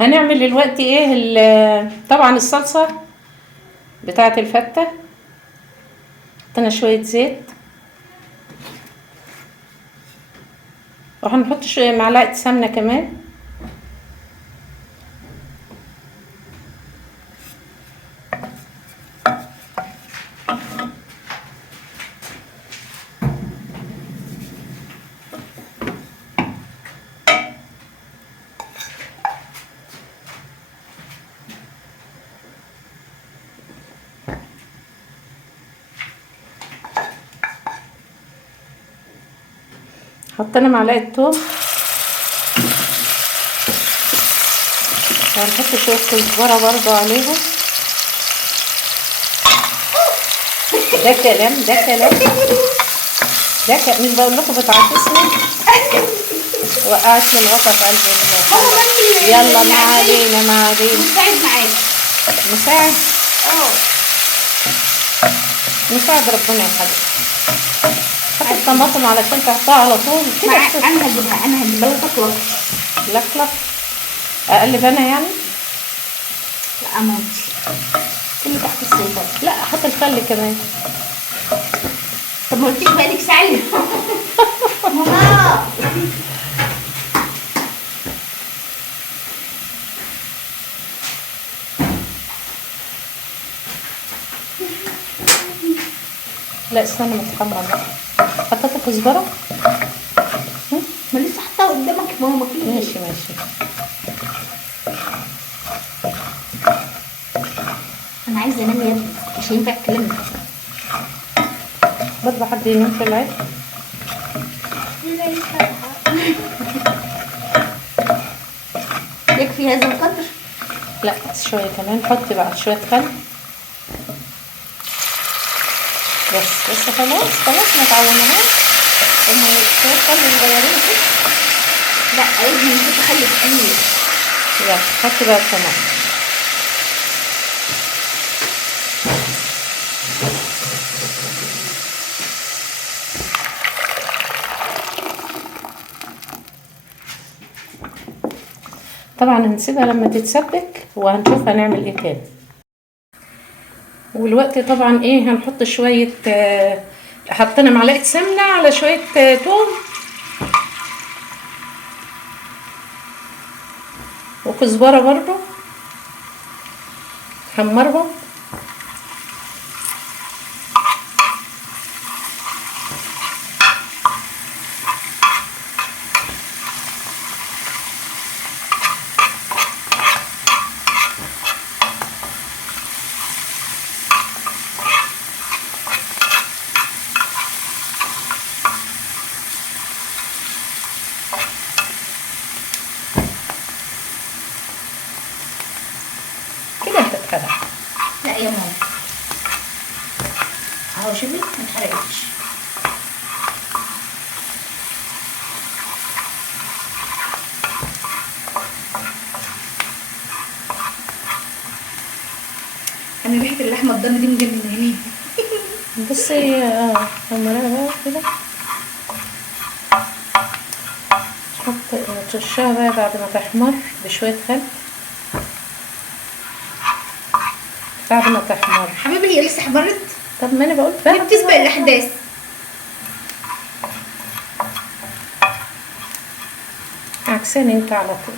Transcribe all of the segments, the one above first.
هنعمل دلوقتي ايه طبعا الصلصة بتاعة الفتة. حطينا شوية زيت وهنحط شوية معلقة سمنة كمان. حطينا معلقة توم وهنحط شوية كزبرة برضو عليهم. ده كلام مش بقول لكم بتعكسني. وقعت لي الغطا في قلب يلا ما علينا مساعد معاك. مساعد ربنا يا حبيبي. حط الطماطم علشان تحطها على طول كده. انا هجيبها لك اقلب انا يعني. لا مامتي كله تحت السيطرة. لا حط الخل كمان. طب ما قلتيش بقالك ساعة ماما. لا استنى ما تحمر بقى. حطيت كزبرة. ما لسه حطها قدامك يا ماما. ماشي انا عايزه انام يا ابني مش هينفع الكلام ده. برضه حد ينام في العيد. يكفي هذا القدر. لا شوية كمان. حطي بقى شوية خل. بس خلاص ما تعونهاش. هم شوية خل صغيرين كده. لا لازم نحط خل كتير. يلا حطي بقى الطماطم. طبعا هنسيبها لما تتسبك وهنشوف هنعمل ايه تاني. والوقت طبعا ايه هنحط شوية حطينا معلقة سمنة على شوية توم وكزبرة برضو حمرهم. كده هتتحرق. لا يا ماما اهو شوفي ما اتحرقتش. انا ريحه اللحمه الضاني دي مجنناني. بصي حمرها بقى كده. ترشها بقى بعد ما تحمر بشوية خل. بعد ما تحمر حبيبي هي لسه حمرت. طب ما انا بقول هي بتسبق الاحداث. عكساني انت على طول.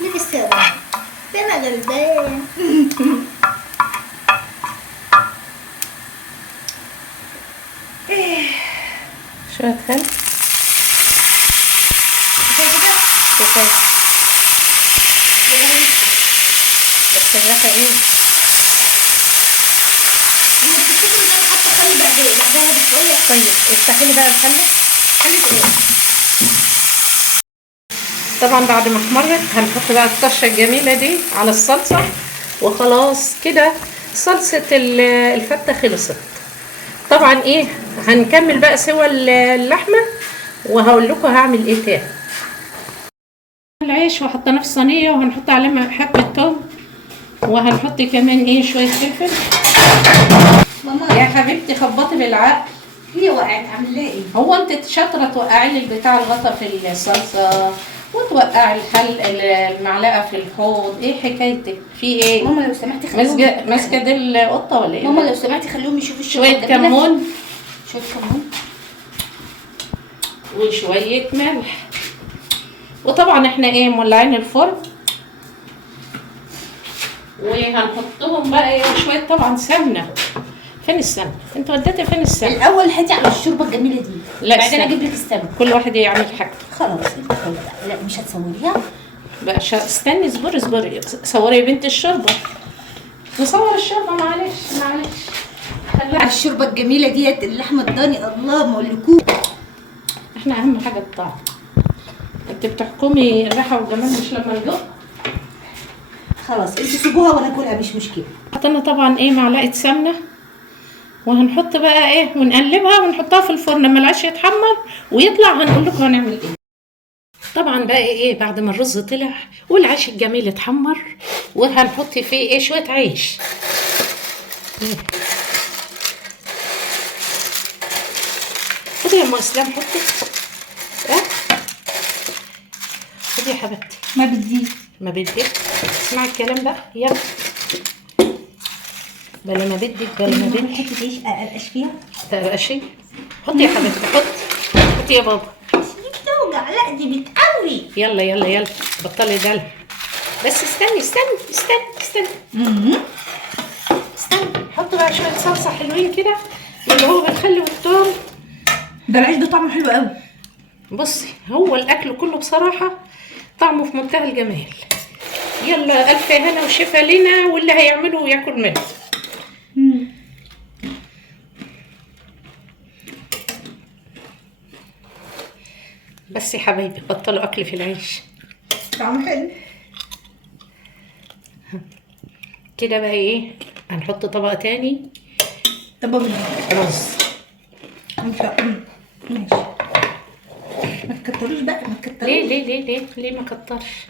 ليه بس يا ماما ده انا غلبان. شوية خل كفاية. بس الريحة ايه؟ طيب افتحي لي بقى الحلة. طبعا بعد ما احمرت هنحط بقى الطشة الجميلة دي على الصلصة وخلاص كده صلصة الفتة خلصت. طبعا ايه هنكمل بقى سوا اللحمة وهقول لكم هعمل ايه تاني. العيش وحطيناه في صينية وهنحط عليه حبة توم وهنحط كمان ايه شوية فلفل. ماما يا حبيبتي خبطي بالعقل. هي وقعت عامله ايه؟ هو انت شاطرة توقعي لي البتاع الغطا في الصلصة وانتوا بتوقعي المعلقه في الحوض؟ ايه حكايتك؟ في ايه؟ ماما لو سمحتي خليهم ماسكه دي القطه ولا ايه؟ ماما لو سمحتي خليهم يشوفوا الشوربه شويه الجميلة. كمون شويه كمون وشويه ملح. وطبعا احنا ايه مولعين الفرن، وهنحطهم بقى ايه شويه طبعا سمنه. فين السمنه؟ انت وديتي فين السمنه؟ الاول هاتي على الشوربه الجميله دي، لا، بعدين استنى. اجيب لك السمنه. كل واحد يعمل حاجته. خلاص انت بقى. لا مش هتسويها. بقى استني، اصبري صوري يا بنت الشوربه. نصور الشوربه، معلش على الشوربه الجميله ديت اللحمه الضاني، الله ما اقولكوش. احنا اهم حاجه الطعم. انت بتحكمي الريحه والجمال مش لما ندوق. خلاص انت سيبوها وانا اكلها مش مشكله. حطينا طبعا ايه معلقه سمنه، وهنحط بقى ايه ونقلبها ونحطها في الفرن. لما العيش يتحمر ويطلع هنقول لكم هنعمل ايه. طبعا بقى ايه بعد ما الرز طلع والعيش الجميل اتحمر، وهنحط فيه ايه شويه عيش. خدي يا ام اسلام، حطي. خدي يا حبيبتي. ما بدك اسمعي الكلام بقى، يلا. بلا ما بدك حته عيش اقرقش فيها. تقرقشي. حطي يا حبيبتي، حطي يا بابا. دي بتوجع، لا دي بتقوي. يلا بطلي دلع. بس استني. حطوا بقى شويه صلصه حلوين كده اللي هو بالخل والثوم. ده العيش ده طعمه حلو قوي. بصي هو الاكل كله بصراحه طعمه في منتهى الجمال. يلا الف هنا وشفا لنا، واللي هيعمله ياكل منه. بس يا حبايبي بطلوا اكل في العيش. طعمه حلو كده. بقى ايه هنحط طبق تاني، طبق رز. ماشي. ما تكتروش بقى، ما تكتروش. ليه ما كترش؟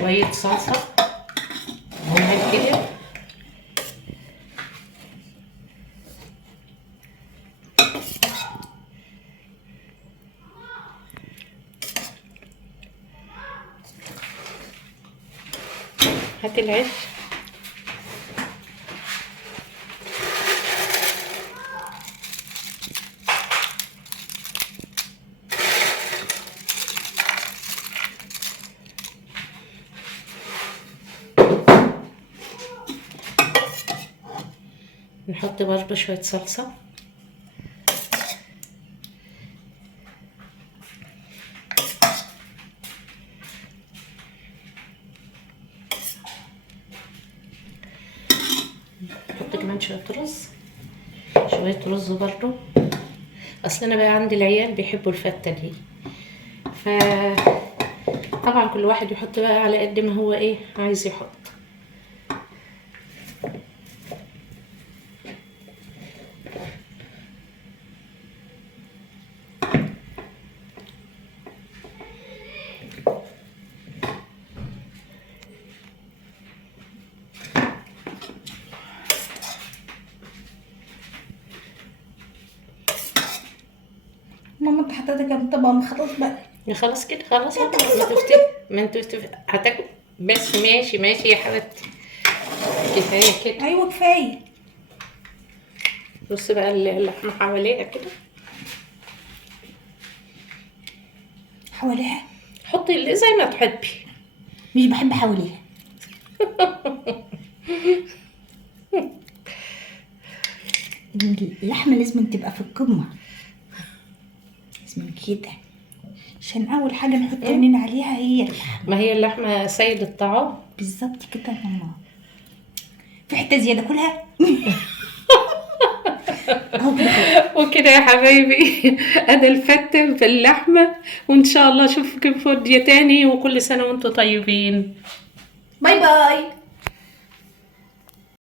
شوية صلصة مهم كده. هات العيش. نحط برضه شوية صلصة. نحط كمان شوية رز برضه. اصل انا بقى عندي العيال بيحبوا الفتة دي، طبعا كل واحد يحط بقى على قد ما هو ايه عايز يحط. ماما انت حطيتها كام طبق؟ ما خلاص بقى. خلاص كده، خلاص. ما انتوا هتاكل. بس ماشي يا حبيبتي، كفايه كده. ايوه كفايه. بص بقى اللحمه حواليها كده. حواليها. حطي اللي زي ما تحبي. مش بحب حواليها. اللحمه لازم تبقى في القمه، لازم كده، عشان اول حاجه نحط عينينا عليها هي اللحمه. ما هي اللحمه سيد الطعام. بالظبط كده يا ماما. في حته زياده كلها. وكده يا حبايبي ادي الفتة باللحمه، وان شاء الله اشوفكم في فيديو تاني، وكل سنه وانتم طيبين. باي باي.